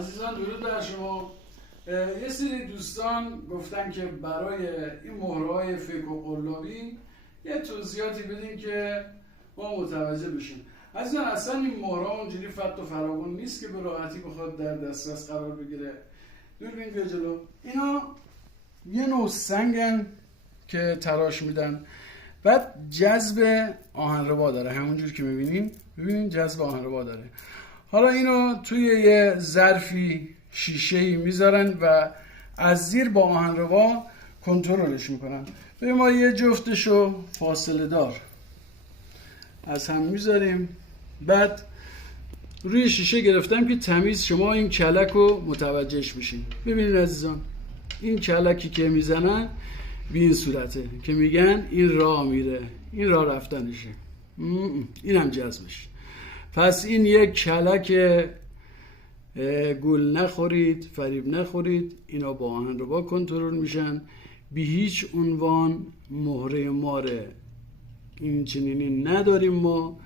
عزیزان درود بر شما. یه سری دوستان گفتن که برای این مهرهای فیک و قلابی یه توضیحاتی بدین که ما متوجه بشیم. عزیزان اصلا این مهرها اونجوری فت و فراوان نیست که به راحتی بخواد در دسترس قرار بگیره. دوربین بیا جلو. اینا یه نوع سنگن که تراش میدن، بعد جذب آهنربا داره، همونجور که ببینین جذب آهنربا داره. حالا اینو توی یه ظرفی شیشه‌ای میذارن و از زیر با آهنربا کنترلش میکنن. ببین ما یه جفتشو فاصله دار از هم میذاریم، بعد روی شیشه گرفتم که تمیز شما این کلک رو متوجهش بشین. ببینید عزیزان، این کلکی که میزنن به این صورته که میگن این راه میره، این راه رفتنشه، اینم جذبش. پس این یک کلک گول نخورید، فریب نخورید، اینا با آهنربا کنترل میشن. به هیچ عنوان مهره ماره این چنینی نداریم ما.